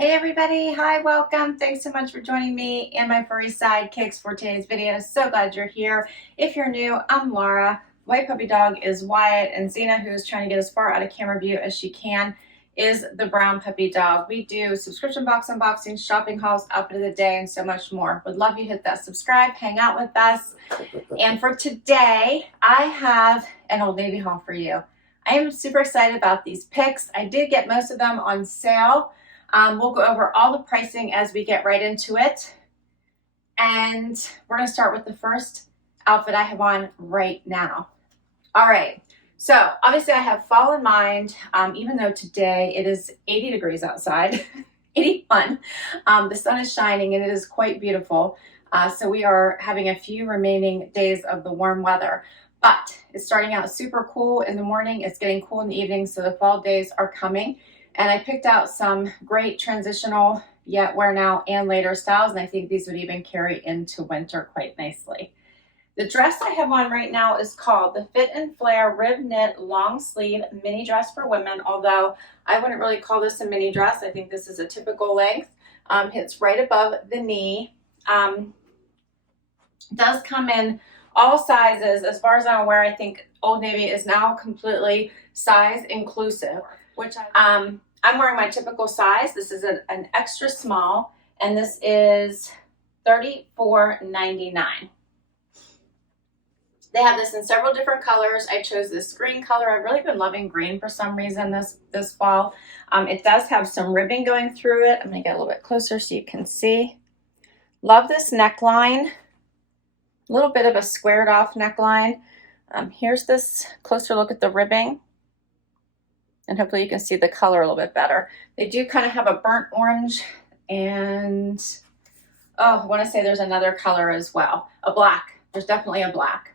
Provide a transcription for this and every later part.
Hey everybody, hi, welcome. Thanks so much for joining me and my furry sidekicks for today's video. So glad you're here. If you're new, I'm Laura. White puppy dog is Wyatt, and Zena, who is trying to get as far out of camera view as she can, is the brown puppy dog. We do subscription box unboxings, shopping hauls, outfit of the day, and so much more. Would love you to hit that subscribe, hang out with us. And for today, I have an Old Navy haul for you. I am super excited about these picks. I did get most of them on sale. We'll go over all the pricing as we get right into it. And we're going to start with the first outfit I have on right now. All right. So obviously I have fall in mind, even though today it is 80 degrees outside, 81. The sun is shining and it is quite beautiful. So we are having a few remaining days of the warm weather. But it's starting out super cool in the morning. It's getting cool in the evening. So the fall days are coming. And I picked out some great transitional, yet wear now and later styles, and I think these would even carry into winter quite nicely. The dress I have on right now is called the Fit and Flare Rib Knit Long Sleeve Mini Dress for Women, although I wouldn't really call this a mini dress. I think this is a typical length. Hits right above the knee. Does come in all sizes. As far as I'm aware, I think Old Navy is now completely size inclusive, which I'm wearing my typical size. This is an extra small, and this is $34.99. They have this in several different colors. I chose this green color. I've really been loving green for some reason this fall. It does have some ribbing going through it. I'm gonna get a little bit closer so you can see. Love this neckline. A little bit of a squared off neckline. Here's this closer look at the ribbing. And hopefully you can see the color a little bit better. They do kind of have a burnt orange and, oh, I want to say there's another color as well. A black. There's definitely a black.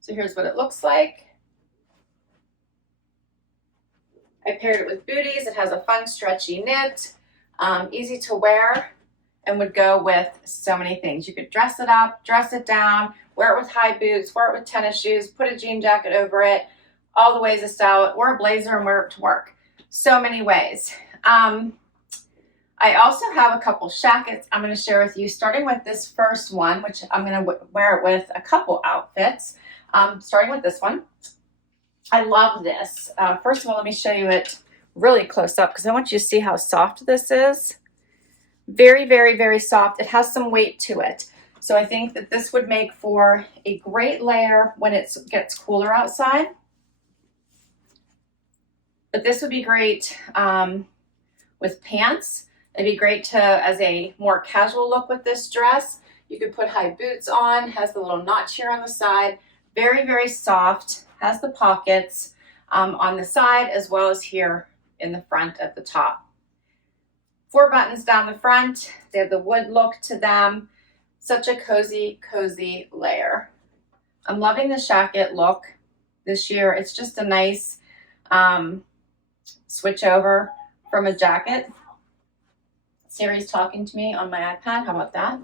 So here's what it looks like. I paired it with booties. It has a fun stretchy knit, easy to wear, and would go with so many things. You could dress it up, dress it down, wear it with high boots, wear it with tennis shoes, put a jean jacket over it. All the ways to style it, or a blazer and wear it to work. So many ways. I also have a couple shackets I'm going to share with you, starting with this first one, which I'm going to wear it with a couple outfits. Starting with this one. I love this. First of all, let me show you it really close up because I want you to see how soft this is. Very, very, very soft. It has some weight to it. So I think that this would make for a great layer when it gets cooler outside. But this would be great with pants. It'd be great as a more casual look with this dress. You could put high boots on, has the little notch here on the side. Very, very soft, has the pockets on the side as well as here in the front at the top. 4 buttons down the front. They have the wood look to them. Such a cozy, cozy layer. I'm loving the shacket look this year. It's just a nice switch over from a jacket. Siri's talking to me on my iPad. How about that?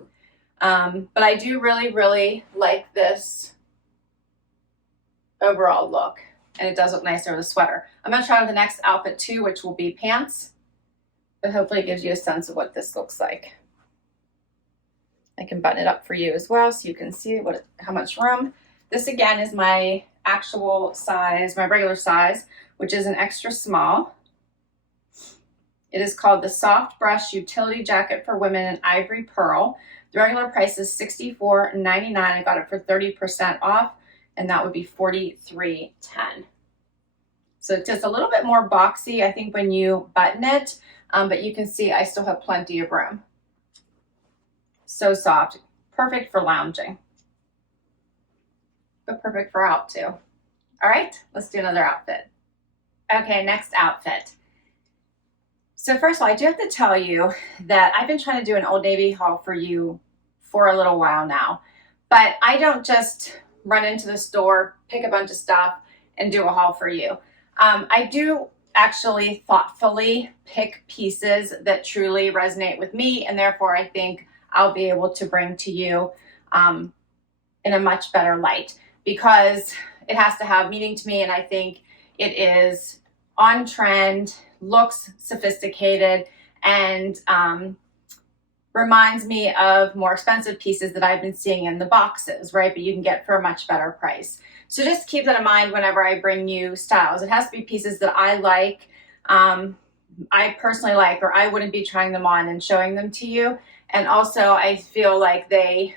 But I do really, really like this overall look, and it does look nice over the sweater. I'm going to try the next outfit too, which will be pants, but hopefully it gives you a sense of what this looks like. I can button it up for you as well so you can see how much room. This again is my actual size, my regular size, which is an extra small. It is called the Soft Brush Utility Jacket for Women in Ivory Pearl. The regular price is $64.99. I got it for 30% off, and that would be $43.10. So it's just a little bit more boxy, I think, when you button it, but you can see I still have plenty of room. So soft, perfect for lounging, but perfect for out too. All right, let's do another outfit. Okay, next outfit. So first of all, I do have to tell you that I've been trying to do an Old Navy haul for you for a little while now, but I don't just run into the store, pick a bunch of stuff, and do a haul for you. I do actually thoughtfully pick pieces that truly resonate with me, and therefore I think I'll be able to bring to you in a much better light, because it has to have meaning to me, and I think it is on trend, looks sophisticated, and reminds me of more expensive pieces that I've been seeing in the boxes, right? But you can get for a much better price. So just keep that in mind whenever I bring you styles. It has to be pieces that I like, I personally like, or I wouldn't be trying them on and showing them to you. And also I feel like they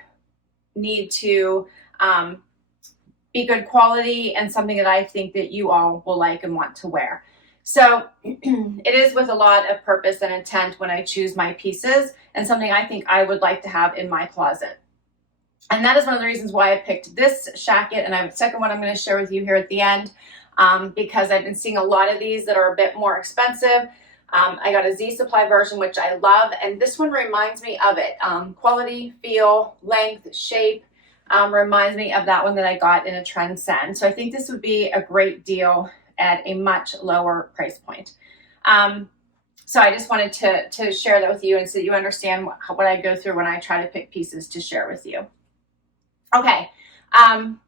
need to be good quality and something that I think that you all will like and want to wear. So it is with a lot of purpose and intent when I choose my pieces, and something I think I would like to have in my closet. And that is one of the reasons why I picked this jacket, and I have a second one I'm going to share with you here at the end, because I've been seeing a lot of these that are a bit more expensive. I got a Z Supply version, which I love, and this one reminds me of it. Quality, feel, length, shape, reminds me of that one that I got in a Trend Send. So I think this would be a great deal at a much lower price point. So I just wanted to share that with you, and so that you understand what I go through when I try to pick pieces to share with you. Okay, and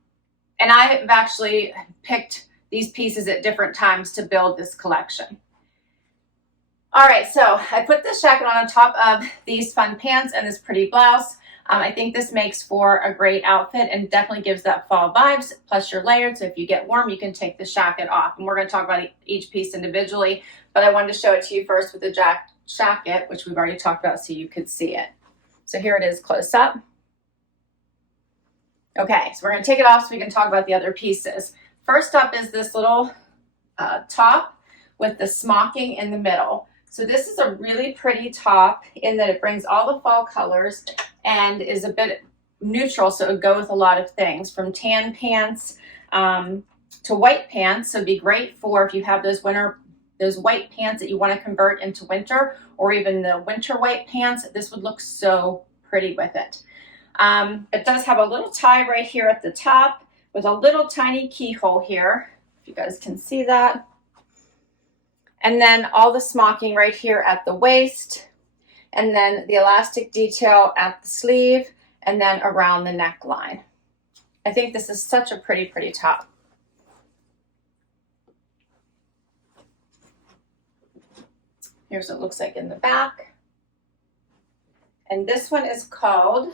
I've actually picked these pieces at different times to build this collection. All right, so I put this jacket on top of these fun pants and this pretty blouse. I think this makes for a great outfit and definitely gives that fall vibes, plus you're layered, so if you get warm, you can take the jacket off. And we're going to talk about each piece individually, but I wanted to show it to you first with the jacket, which we've already talked about so you could see it. So here it is close up. Okay, so we're going to take it off so we can talk about the other pieces. First up is this little top with the smocking in the middle. So this is a really pretty top in that it brings all the fall colors and is a bit neutral, so it would go with a lot of things, from tan pants to white pants. So it'd be great for if you have those white pants that you want to convert into winter, or even the winter white pants. This would look so pretty with it. It does have a little tie right here at the top with a little tiny keyhole here, if you guys can see that. And then all the smocking right here at the waist, and then the elastic detail at the sleeve, and then around the neckline. I think this is such a pretty, pretty top. Here's what it looks like in the back. And this one is called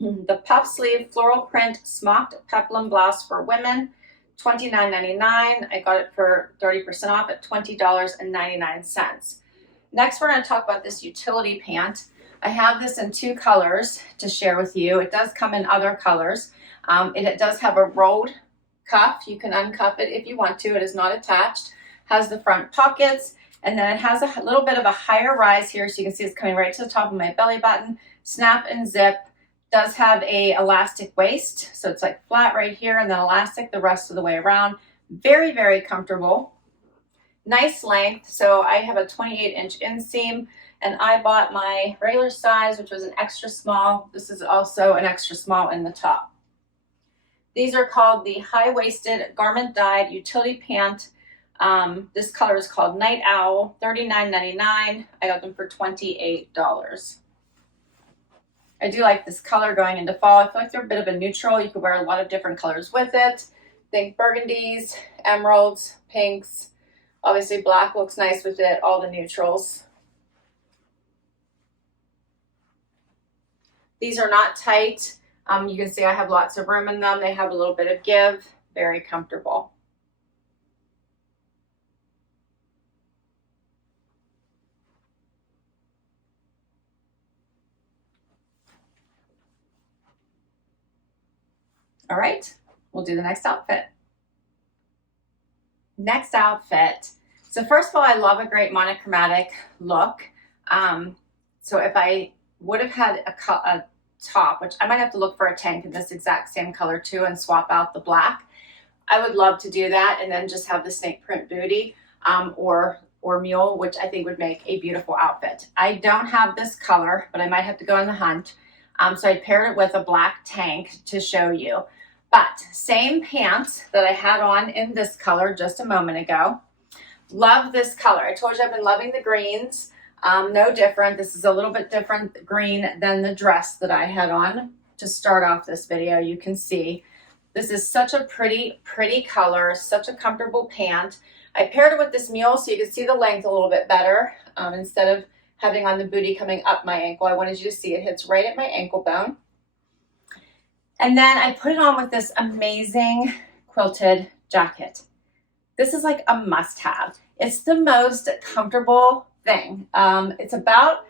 the Puff Sleeve Floral Print Smocked Peplum Blouse for Women. $29.99. I got it for 30% off at $20.99. Next, we're going to talk about this utility pant. I have this in two colors to share with you. It does come in other colors. It does have a rolled cuff. You can uncuff it if you want to. It is not attached. Has the front pockets, and then it has a little bit of a higher rise here, so you can see it's coming right to the top of my belly button. Snap and zip. Does have a elastic waist, so it's like flat right here and then elastic the rest of the way around. Very, very comfortable. Nice length, so I have a 28-inch inseam, and I bought my regular size, which was an extra small. This is also an extra small in the top. These are called the high-waisted garment dyed utility pant. This color is called Night Owl, $39.99. I got them for $28. I do like this color going into fall. I feel like they're a bit of a neutral. You could wear a lot of different colors with it. Think burgundies, emeralds, pinks. Obviously black looks nice with it, all the neutrals. These are not tight. You can see I have lots of room in them. They have a little bit of give, very comfortable. All right, we'll do the next outfit. Next outfit. So first of all, I love a great monochromatic look. So if I would have had a top, which I might have to look for a tank in this exact same color too and swap out the black, I would love to do that and then just have the snake print booty or mule, which I think would make a beautiful outfit. I don't have this color, but I might have to go on the hunt. So I paired it with a black tank to show you. But same pants that I had on in this color just a moment ago. Love this color. I told you I've been loving the greens. No different. This is a little bit different green than the dress that I had on to start off this video. You can see this is such a pretty, pretty color, such a comfortable pant. I paired it with this mule so you can see the length a little bit better. Instead of having on the booty coming up my ankle, I wanted you to see it hits right at my ankle bone. And then I put it on with this amazing quilted jacket. This is like a must-have. It's the most comfortable thing. It's about,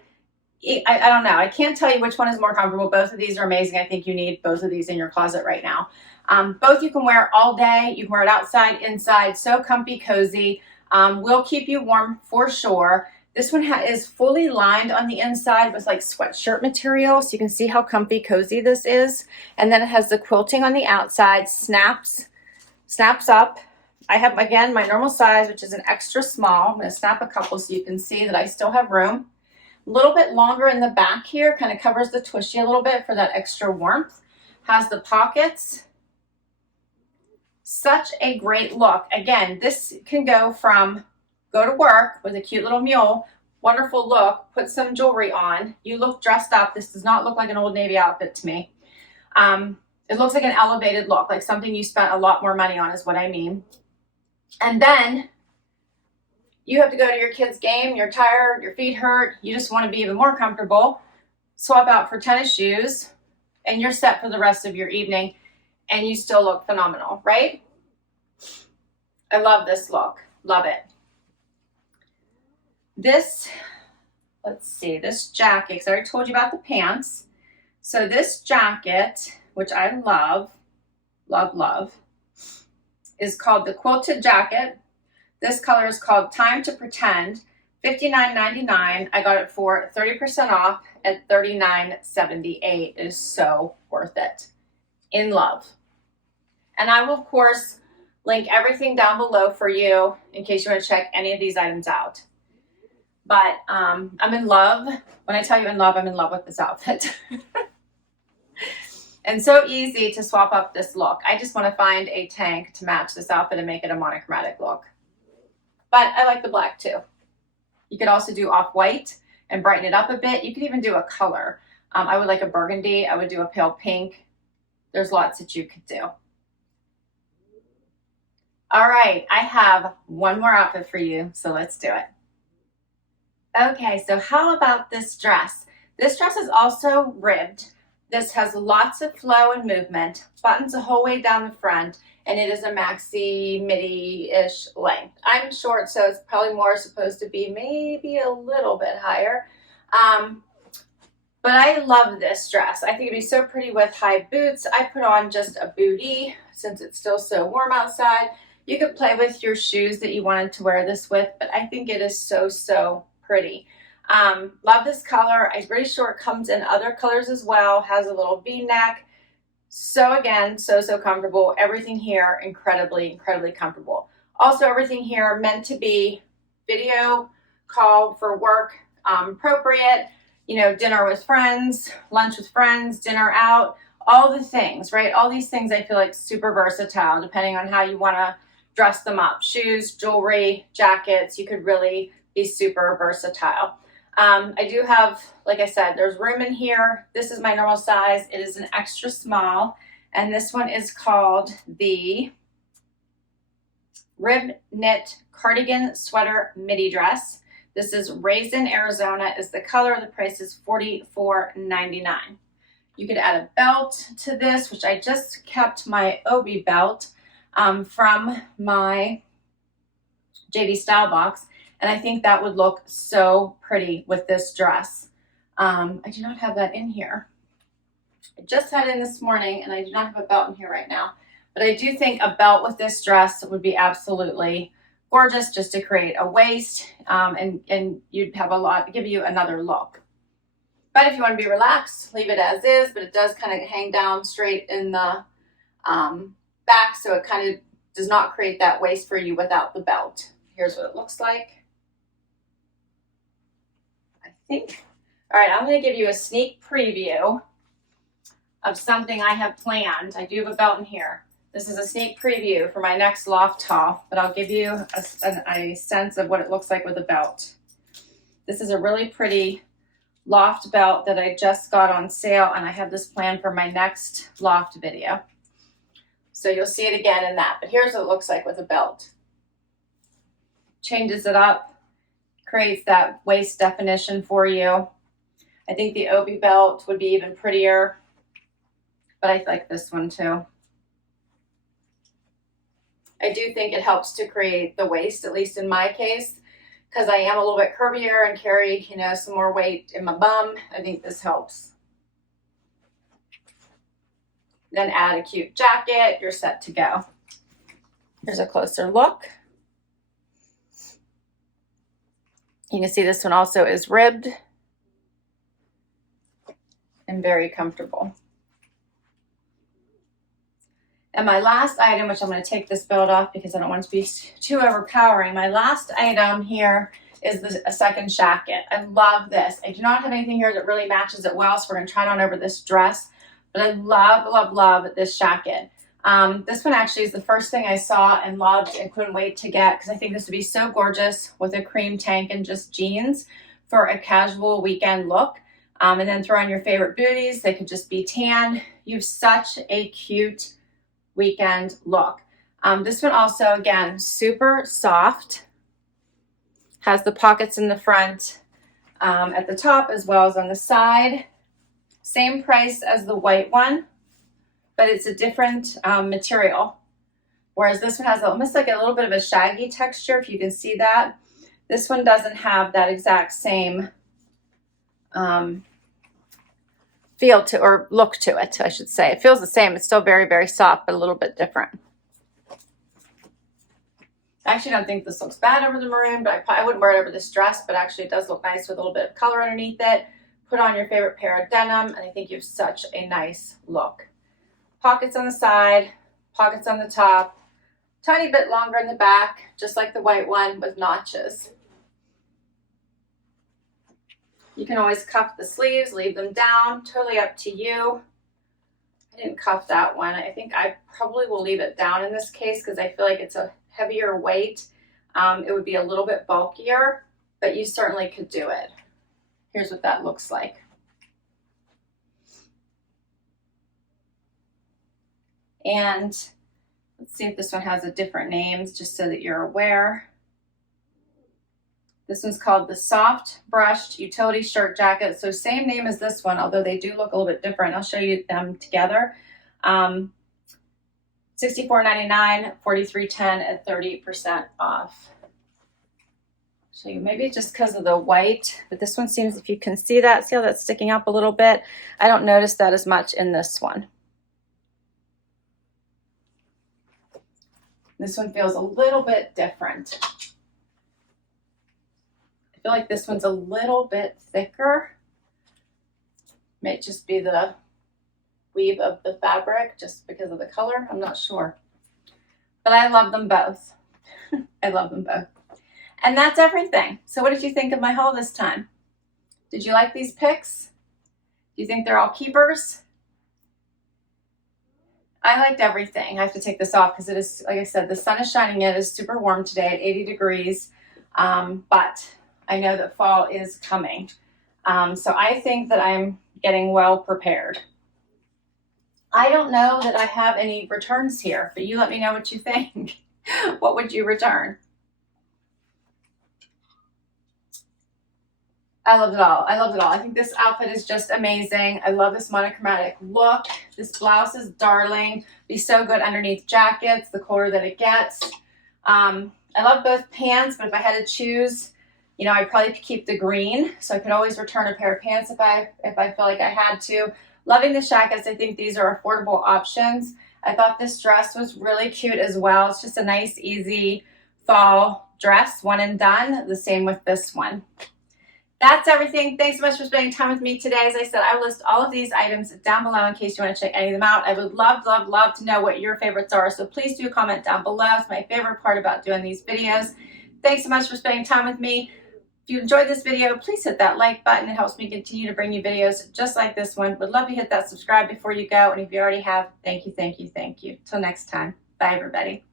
I don't know, I can't tell you which one is more comfortable. Both of these are amazing. I think you need both of these in your closet right now. Both you can wear all day. You can wear it outside, inside, so comfy, cozy. Will keep you warm for sure. This one is fully lined on the inside with like sweatshirt material, so you can see how comfy, cozy this is. And then it has the quilting on the outside, snaps up. I have, again, my normal size, which is an extra small. I'm going to snap a couple so you can see that I still have room. A little bit longer in the back here, kind of covers the tushy a little bit for that extra warmth. Has the pockets. Such a great look. Again, this can go from go to work with a cute little mule, wonderful look, put some jewelry on. You look dressed up. This does not look like an Old Navy outfit to me. It looks like an elevated look, like something you spent a lot more money on is what I mean. And then you have to go to your kid's game, you're tired, your feet hurt, you just want to be even more comfortable. Swap out for tennis shoes and you're set for the rest of your evening and you still look phenomenal, right? I love this look. Love it. This, let's see, this jacket, because I already told you about the pants. So this jacket, which I love, love, love, is called the Quilted Jacket. This color is called Time to Pretend, $59.99. I got it for 30% off at $39.78. It is so worth it. In love. And I will, of course, link everything down below for you in case you want to check any of these items out. But I'm in love. When I tell you in love, I'm in love with this outfit. And so easy to swap up this look. I just want to find a tank to match this outfit and make it a monochromatic look. But I like the black too. You could also do off-white and brighten it up a bit. You could even do a color. I would like a burgundy. I would do a pale pink. There's lots that you could do. All right, I have one more outfit for you, so let's do it. Okay, so how about this dress? This dress is also ribbed. This has lots of flow and movement, buttons the whole way down the front, and it is a maxi midi-ish length. I'm short, so it's probably more supposed to be maybe a little bit higher. But I love this dress. I think it'd be so pretty with high boots. I put on just a bootie since it's still so warm outside. You could play with your shoes that you wanted to wear this with, but I think it is so, so pretty. Love this color. I'm pretty sure it comes in other colors as well. Has a little V-neck. So again, so, so comfortable. Everything here, incredibly, incredibly comfortable. Also, everything here meant to be video call for work, appropriate, you know, dinner with friends, lunch with friends, dinner out, all the things, right? All these things I feel like super versatile depending on how you want to dress them up. Shoes, jewelry, jackets, you could really be super versatile. I do have, like I said, there's room in here. This is my normal size. It is an extra small, and this one is called the Rib Knit Cardigan Sweater Midi Dress. This is Raisin, Arizona is the color. The price is $44.99. You could add a belt to this, which I just kept my Obi belt from my JD Style box. And I think that would look so pretty with this dress. I do not have that in here. I just had it in this morning and I do not have a belt in here right now. But I do think a belt with this dress would be absolutely gorgeous just to create a waist and you'd have a lot, give you another look. But if you want to be relaxed, leave it as is, but it does kind of hang down straight in the back, so it kind of does not create that waist for you without the belt. Here's what it looks like. All right, I'm going to give you a sneak preview of something I have planned. I do have a belt in here. This is a sneak preview for my next loft haul, but I'll give you a sense of what it looks like with a belt. This is a really pretty loft belt that I just got on sale, and I have this planned for my next loft video. So you'll see it again in that, but here's what it looks like with a belt. changes it up, creates that waist definition for you. I think the obi belt would be even prettier, but I like this one too. I do think it helps to create the waist, at least in my case, because I am a little bit curvier and carry, you know, some more weight in my bum. I think this helps. Then add a cute jacket, you're set to go. Here's a closer look. You can see this one also is ribbed and very comfortable. And my last item, which I'm going to take this belt off because I don't want it to be too overpowering. My last item here is a second jacket. I love this. I do not have anything here that really matches it well, so we're going to try it on over this dress. But I love, love, love this jacket. This one actually is the first thing I saw and loved and couldn't wait to get, because I think this would be so gorgeous with a cream tank and just jeans for a casual weekend look. And then throw on your favorite booties. They could just be tan. You have such a cute weekend look. This one also, again, super soft. Has the pockets in the front at the top as well as on the side. Same price as the white one, but it's a different material. Whereas this one has almost like a little bit of a shaggy texture, if you can see that. This one doesn't have that exact same feel to, or look to it, I should say. It feels the same. It's still very, very soft, but a little bit different. I actually don't think this looks bad over the maroon, but I wouldn't wear it over this dress, but actually it does look nice with a little bit of color underneath it. Put on your favorite pair of denim, and I think you have such a nice look. Pockets on the side, pockets on the top, tiny bit longer in the back, just like the white one with notches. You can always cuff the sleeves, leave them down, totally up to you. I didn't cuff that one. I think I probably will leave it down in this case because I feel like it's a heavier weight. It would be a little bit bulkier, but you certainly could do it. Here's what that looks like. And let's see if this one has a different names, just so that you're aware. This one's called the Soft Brushed Utility Shirt Jacket. So same name as this one, although they do look a little bit different. I'll show you them together. $64.99, $43.10 at 30% off. So maybe just because of the white, but this one seems, if you can see that, see how that's sticking up a little bit? I don't notice that as much in this one. This one feels a little bit different. I feel like this one's a little bit thicker. May just be the weave of the fabric just because of the color. I'm not sure. But I love them both. I love them both. And that's everything. So what did you think of my haul this time? Did you like these picks? Do you think they're all keepers? I liked everything. I have to take this off because it is, like I said, the sun is shining in. It is super warm today at 80 degrees. But I know that fall is coming. So I think that I'm getting well prepared. I don't know that I have any returns here, but you let me know what you think. What would you return? I love it all. I love it all. I think this outfit is just amazing. I love this monochromatic look. This blouse is darling. Be so good underneath jackets, the colder that it gets. I love both pants, but if I had to choose, you know, I'd probably keep the green. So I could always return a pair of pants if I feel like I had to. Loving the jackets. I think these are affordable options. I thought this dress was really cute as well. It's just a nice, easy fall dress, one and done. The same with this one. That's everything. Thanks so much for spending time with me today. As I said, I will list all of these items down below in case you want to check any of them out. I would love, love, love to know what your favorites are. So please do comment down below. It's my favorite part about doing these videos. Thanks so much for spending time with me. If you enjoyed this video, please hit that like button. It helps me continue to bring you videos just like this one. Would love to hit that subscribe before you go. And if you already have, thank you, thank you, thank you. Till next time. Bye, everybody.